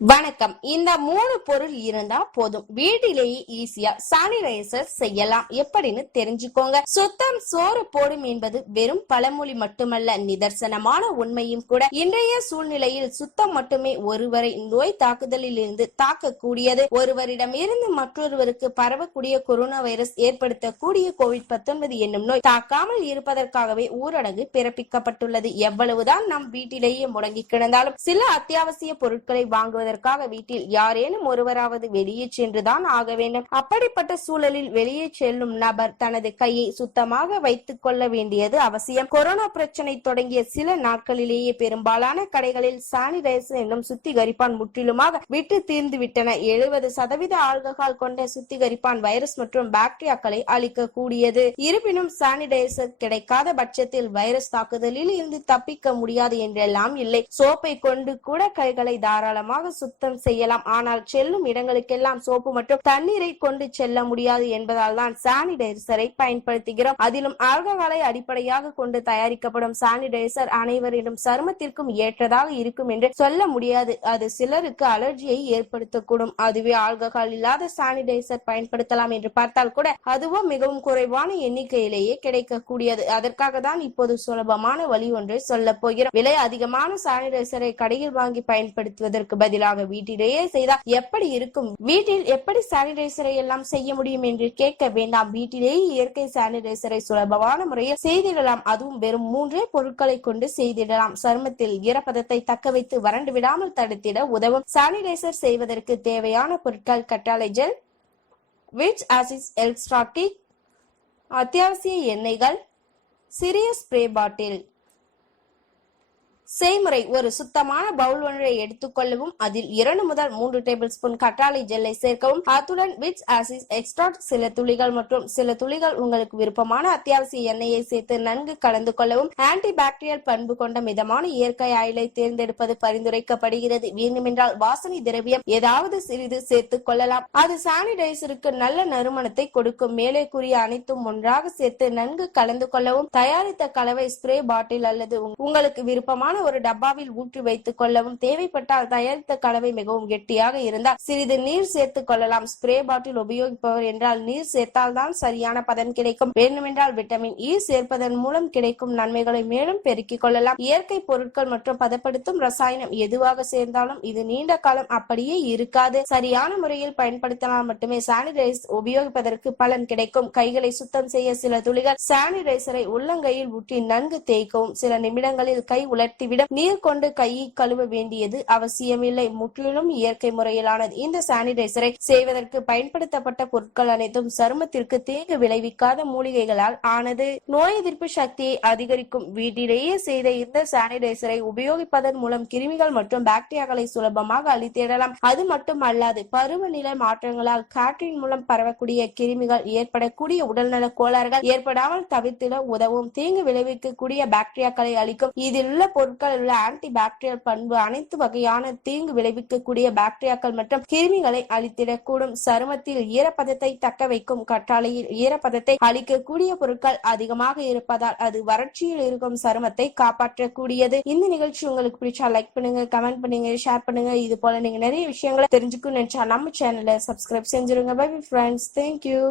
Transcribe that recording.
வணக்கம். இந்த 3 பொருள் இருந்தா போதும், வீட்டிலேயே ஈஸியா சானிடைசர் செய்யலாம். எப்படின்னு தெரிஞ்சுக்கோங்க. சுத்தம் சோறு போடும் என்பது வெறும் பழமொழி மட்டுமல்ல, நிதர்சனமான உண்மையும் கூட. இன்றைய சூழ்நிலையில் சுத்தம் மட்டுமே ஒருவரை நோய் தாக்குதலில் இருந்து தாக்கக்கூடியது. ஒருவரிடம் இருந்து மற்றொருவருக்கு பரவக்கூடிய கொரோனா வைரஸ் ஏற்படுத்தக்கூடிய COVID-19 என்னும் நோய் தாக்காமல் இருப்பதற்காகவே ஊரடங்கு பிறப்பிக்கப்பட்டுள்ளது. எவ்வளவுதான் நம் வீட்டிலேயே முடங்கி கிடந்தாலும் சில அத்தியாவசிய பொருட்களை வாங்குவதற்காக வீட்டில் யாரேனும் ஒருவராவது வெளியே சென்றுதான் ஆக வேண்டும். அப்படிப்பட்ட சூழலில் வெளியே செல்லும் நபர் தனது கையை சுத்தமாக வைத்துக் கொள்ள வேண்டியது அவசியம். கொரோனா பிரச்சனை தொடங்கிய சில நாட்களிலேயே பெரும்பாலான கடைகளில் சானிடைசர் என்னும் சுத்திகரிப்பான் முற்றிலுமாக விட்டு தீர்ந்துவிட்டன. 70% ஆல்கஹால் கொண்ட சுத்திகரிப்பான் வைரஸ் மற்றும் பாக்டீரியாக்களை அழிக்கக்கூடியது. இருப்பினும் சானிடைசர் கிடைக்காத பட்சத்தில் வைரஸ் தாக்குதலில் இருந்து தப்பிக்க முடியாது என்றெல்லாம் இல்லை. சோப்பை கொண்டு கூட கைகளை தாராளமாக சுத்தம் செய்யலாம். ஆனால் செல்லும் இடங்களுக்கெல்லாம் சோப்பு மற்றும் தண்ணீரை கொண்டு செல்ல முடியாது என்பதால் தான் சானிடைசரை பயன்படுத்துகிறோம். அதிலும் ஆல்கஹாலை அடிப்படையாக கொண்டு தயாரிக்கப்படும் சானிடைசர் அனைவரிடம் சருமத்திற்கும் ஏற்றதாக இருக்கும் என்று சொல்ல முடியாது. அது சிலருக்கு அலர்ஜியை ஏற்படுத்தக்கூடும். அதுவே ஆல்கஹால் இல்லாத சானிடைசர் பயன்படுத்தலாம் என்று பார்த்தால் கூட அதுவும் மிகவும் குறைவான எண்ணிக்கையிலேயே கிடைக்கக்கூடியது. அதற்காக தான் இப்போது சுலபமான வழி ஒன்றை சொல்ல போகிறோம். விலை அதிகமான சானிடைசரை கடையில் வாங்கி பயன்படுத்துவதற்கு பதிலாக வீட்டிலேயே செய்தால் எப்படி இருக்கும்? வீட்டில் எப்படி சானிடைசரை எல்லாம் செய்ய முடியும் என்று கேட்க வேண்டாம். வீட்டிலேயே இயற்கை சானிடைசரை சுலபமான முறையில் செய்திடலாம். அதுவும் வெறும் 3 பொருட்களை கொண்டு செய்திடலாம். சருமத்தில் ஈரப்பதத்தை தக்க வைத்து வறண்டு விடாமல் தடுத்திட உதவும். சானிடைசர் செய்வதற்கு தேவையான பொருட்கள்: கற்றாழை ஜெல், விச் ஆசிட் எக்ஸ்ட்ராக்ட், அத்தியாவசிய எண்ணெய்கள், சிறிய ஸ்ப்ரே பாட்டில். செய்முறை: ஒரு சுத்தமான பவுல் ஒன்றை எடுத்துக்கொள்ளவும். அதில் 2 முதல் 3 டேபிள் ஸ்பூன் கற்றாழை ஜெல்லை சேர்க்கவும். அத்துடன் விச் ஆசிட் எக்ஸ்ட்ராக்ட் சில துளிகள் மற்றும் சில துளிகள் உங்களுக்கு விருப்பமான அத்தியாவசிய எண்ணெயை சேர்த்து நன்கு கலந்து கொள்ளவும். ஆன்டி பாக்டீரியல் பண்பு கொண்ட மிதமான இயற்கை ஆயிலை தேர்ந்தெடுப்பது பரிந்துரைக்கப்படுகிறது. வேண்டுமென்றால் வாசனை திரவியம் ஏதாவது சிறிது சேர்த்துக் கொள்ளலாம். அது சானிடைசருக்கு நல்ல நறுமணத்தை கொடுக்கும். மேலே கூறிய அனைத்தும் ஒன்றாக சேர்த்து நன்கு கலந்து கொள்ளவும். தயாரித்த கலவை ஸ்ப்ரே பாட்டில் அல்லது உங்களுக்கு விருப்பமான ஒரு டப்பாவில் ஊற்றி வைத்துக் கொள்ளவும். தேவைப்பட்டால் தயாரித்த கலவை மிகவும் கெட்டியாக இருந்தால் சிறிது நீர் சேர்த்துக் கொள்ளலாம். ஸ்ப்ரே பாட்டில் உபயோகிப்பவர் என்றால் நீர் சேர்த்தால் தான் சரியான பதன் கிடைக்கும். வேண்டுமென்றால் விட்டமின் இ சேர்ப்பதன் மூலம் கிடைக்கும் நன்மைகளை மேலும் பெருக்கிக் கொள்ளலாம். இயற்கை பொருட்கள் மற்றும் பதப்படுத்தும் ரசாயனம் எதுவாக சேர்ந்தாலும் இது நீண்ட காலம் அப்படியே இருக்காது. சரியான முறையில் பயன்படுத்தினால் மட்டுமே சானிடைசர் உபயோகிப்பதற்கு பலன் கிடைக்கும். கைகளை சுத்தம் செய்ய சில துளிகள் சானிடைசரை உள்ளங்கையில் ஊற்றி நன்கு தேய்க்கவும். சில நிமிடங்களில் கை உலர்த்தி நீர் கொண்டு கையை கழுவ வேண்டியது அவசியமில்லை. முற்றிலும் இயற்கை முறையிலானது. இந்த சானிடைசரை செய்வதற்கு பயன்படுத்தப்பட்ட பொருட்கள் அனைத்தும் சருமத்திற்கு தீங்கு விளைவிக்காத மூலிகைகளால் ஆனது. நோய் எதிர்ப்பு சக்தியை அதிகரிக்கும். வீட்டிலேயே செய்த இந்த சானிடைசரை உபயோகிப்பதன் மூலம் கிருமிகள் மற்றும் பாக்டீரியாக்களை சுலபமாக அழித்திடலாம். அது மட்டுமல்லாது பருவநிலை மாற்றங்களால் காற்றின் மூலம் பரவக்கூடிய கிருமிகள் ஏற்படக்கூடிய உடல்நல கோளாறுகள் ஏற்படாமல் தவிர்த்திட உதவும். தீங்கு விளைவிக்கக்கூடிய பாக்டீரியாக்களை அழிக்கும். இதில் உள்ள பொருட்கள் உள்ள ஆன்டி பாக்டீரியல் பண்பு அனைத்து வகையான தீங்கு விளைவிக்கக்கூடிய பாக்டீரியாக்கள் மற்றும் கிருமிகளை அழித்திடக்கூடும். சருமத்தில் ஈரப்பதத்தை தக்க வைக்கும். கற்றாழையில் ஈரப்பதத்தை அளிக்கக்கூடிய பொருட்கள் அதிகமாக இருப்பதால் அது வறட்சியில் இருக்கும் சருமத்தை காப்பாற்றக்கூடியது. இந்த நிகழ்ச்சி உங்களுக்கு பிடிச்சா லைக் பண்ணுங்க, கமெண்ட் பண்ணுங்க, ஷேர் பண்ணுங்க. இது போல நீங்க நிறைய விஷயங்களை தெரிஞ்சுக்கணும் நினைச்சா நம்ம சேனலை சப்ஸ்கிரைப் செஞ்சிருங்க. Bye friends, thank you.